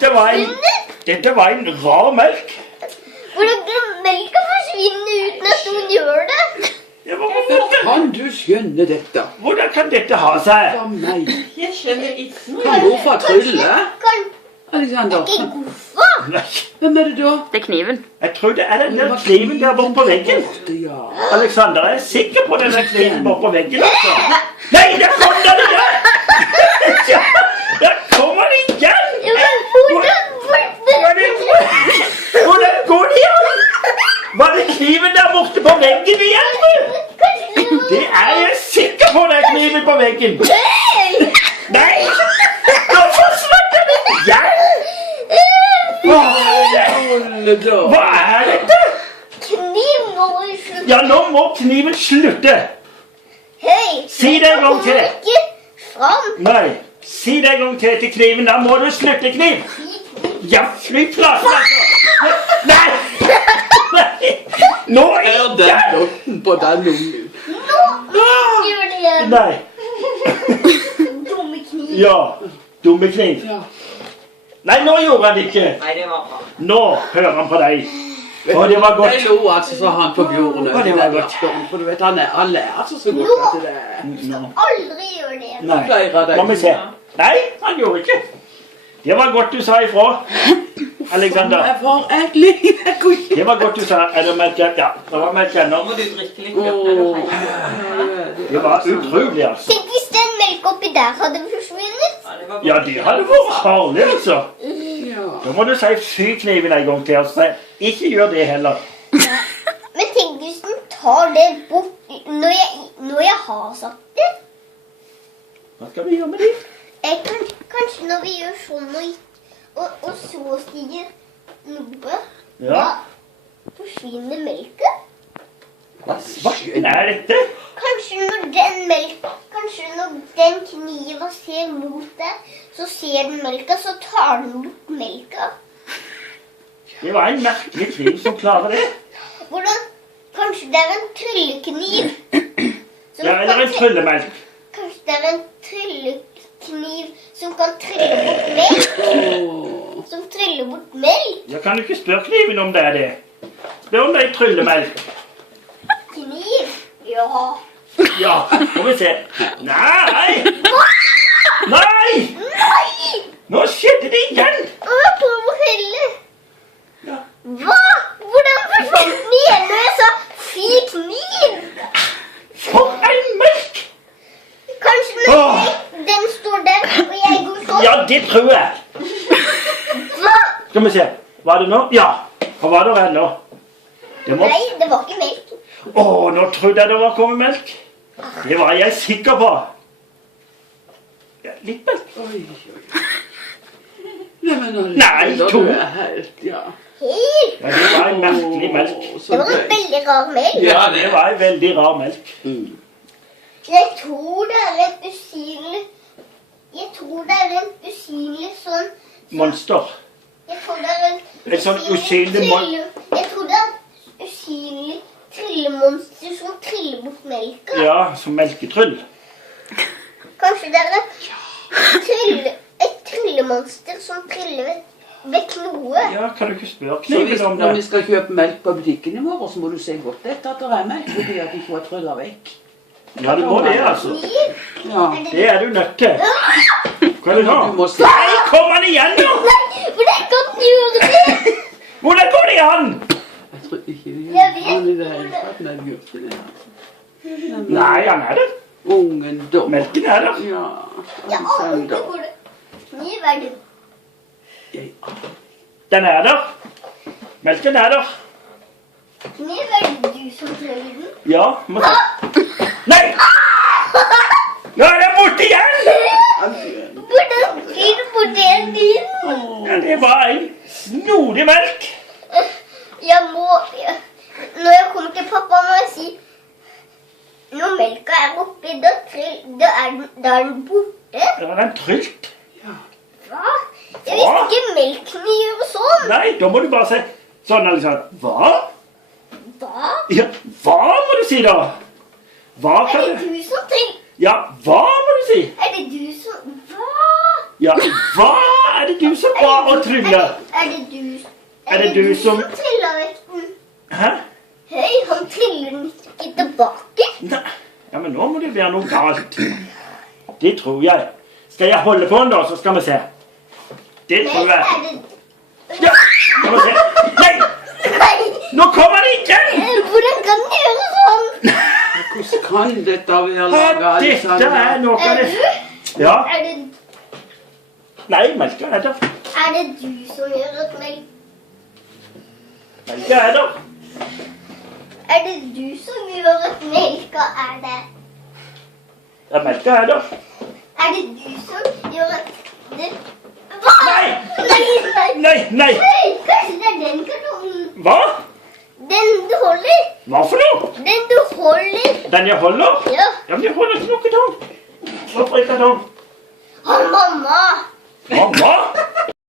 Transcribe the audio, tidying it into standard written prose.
Dette var en rar melk. Hvordan kan melka forsvinne uten at noen gjør det? Kan du skjønne dette? Hvordan kan dette ha seg? For meg. Jeg skjønner ikke noe. Kan hvorfor trylle? Alexander, Ikke hvorfor? Nei, hvem er det da? Det er kniven. jeg tror det er den der kniven der borte på veggen. Ja. Alexander, jeg er sikker på den der kniven borte på veggen, altså. Nei, der kom den igjen! Ja, der kommer den igjen! Hvordan går det an? Var det kniven der borte på veggen igjen? Det er jeg sikker på, det er kniven på veggen. Nei! Nå forsvant den igjen! Hva er dette? Kniv må vi slutte. Ja, nå må kniven slutte. Hei, Si det en gang til. ikke fram. Nei, si det en gang til kniven. Da må du slutte, kniv. Ja, fly plass, altså. Nei! Nei! Nå Er den igjen! dotten på den ungen? Nå gjør det igjen. Nei. Dumme kniv. Ja, dumme kniv. Ja. Nei, nå gjorde han det ikke. Nei, det var bra. Nå hører han på deg. Og det var godt. Jeg lo altså så han på Bjorn. Å, det var godt. For du vet, han er altså så godt at det er. Nå. Aldri gjør det igjen. Nei, Flere av deg. må vi se. Nei, han gjorde ikke. Det var godt du sa ifra, Alexander. Jeg var egentlig ikke. Det var godt du sa. Er det melk igjen? Ja, det var melk igjen Nå nå. må du drikke litt før du heier. Det var utrolig, altså. Tenk hvis den melk oppi der hadde forsvunnet. Ja, det var Ja, det hadde vært farlig, altså. Ja. Da må du si fy kniven en gang til. Altså. Ikke gjør det heller. Men tenk hvis den tar det bort når jeg har sagt det. Hva skal vi gjøre med det? Kanskje når vi gjør sånn og så stiger noe, Ja. da forsvinner melka. Hva er dette? Kanskje når den kniven ser mot deg, så ser den melka, så tar den bort melka. Det var en merkelig kniv som klarer det. Hvordan? Kanskje det er en tryllekniv. Ja, eller en tryllemelk. Kanskje det er en tryllekniv som kan trylle bort melk. Som tryller bort melk. Jeg kan du ikke spørre kniven om det er det. Spør om det er en tryllemelk. Kniv? Ja. Ja, må vi se. Nei! Nei! Nei! Nå skjedde det igjen. Jeg prøver å helle. Ja. Hva? Hvordan forsvant den igjen når jeg sa fy kniv? For en melk! Kanskje når den står der, og jeg går sånn. Ja, det tror jeg. Hva? Skal vi se. Var det nå? Ja. Hva var det ennå? Det må... Nei, det var ikke melk. Nå trodde jeg det var kommet melk. Det var jeg sikker på. Ja, litt melk. Oi, oi. Nei, men Nei, to. Du er helt, ja. Helt. Ja, det var en merkelig melk. Det var en veldig rar melk. Ja, det var en veldig rar melk. Jeg tror det er en usynlig... Jeg tror det er en usynlig sånn... Monster. Jeg tror det er en En sånn usynlig Jeg tror det er en usynlig tryllemonster som triller bort melka. Ja, som melketryll. Kanskje det er et tryllemonster som triller vekk noe. Ja, kan du ikke spørre Så hvis, kniven om når vi det? skal kjøpe melk på butikken i morgen, så må du se godt etter at det er melk, fordi at de ikke har tryllet vekk. Ja, du må det, altså. Kniv? Ja. Det er du nødt til. Hva er det nå? Du må se. Nei, kom han igjen nå! Nei, hvordan kan den gjøre det? Hvordan går det an? Jeg tror ikke de Jeg vet han i det ikke hele tatt med gjort det. Nei, han er der. Ungen dom. Melken er der. Ja. Jeg aner ikke Alexander. hvor det... Kniv er det. Jeg Den er der. Melken er der. Kniv er det du som triller den. Ja, må se. Nei! Nå er den borte igjen! Hvordan blir det på den din? Ja, det var en snodig melk. Når jeg kommer til pappa, må jeg si når melka er oppi, da er den borte. Ja, den trylt. Hva? Jeg visste ikke melken gjør sånn. Nei, da må du bare si sånn, Alexander. Hva? Hva? Ja, hva må du si da? Hva Er kan det du... du som trenger... Ja, hva må du si? Er det du som... Hva? Ja, hva er det du som var og tryller? Er det du som som- triller vekten? Hæ? Hei, han triller den ikke tilbake. Nei. Ja, men nå må det være noe galt. Det tror jeg. Skal jeg holde på den da, så skal vi se. Det Men tror jeg. er det... Ja, skal vi se. Nei, Nei, nå kommer det ikke! hvordan kan du gjøre sånn? Hvordan kan dette være Ja, laget, dette er noe av Er det... du? Ja, Er det, nei, melka er der. er det du som gjør at melk... Melka er der. Er det du som gjør at melka er der? Ja, melka er der. Er det du som gjør at det... Hva? Nei! Nei, nei. Nei, nei. Hei, kanskje det er den kartongen. Hva? Den du holder. Hva for noe? Den du holder. Den jeg holder? Ja. Ja, men jeg holder ikke noe kartong. Hvorfor ikke kartong? Mamma. Mamma?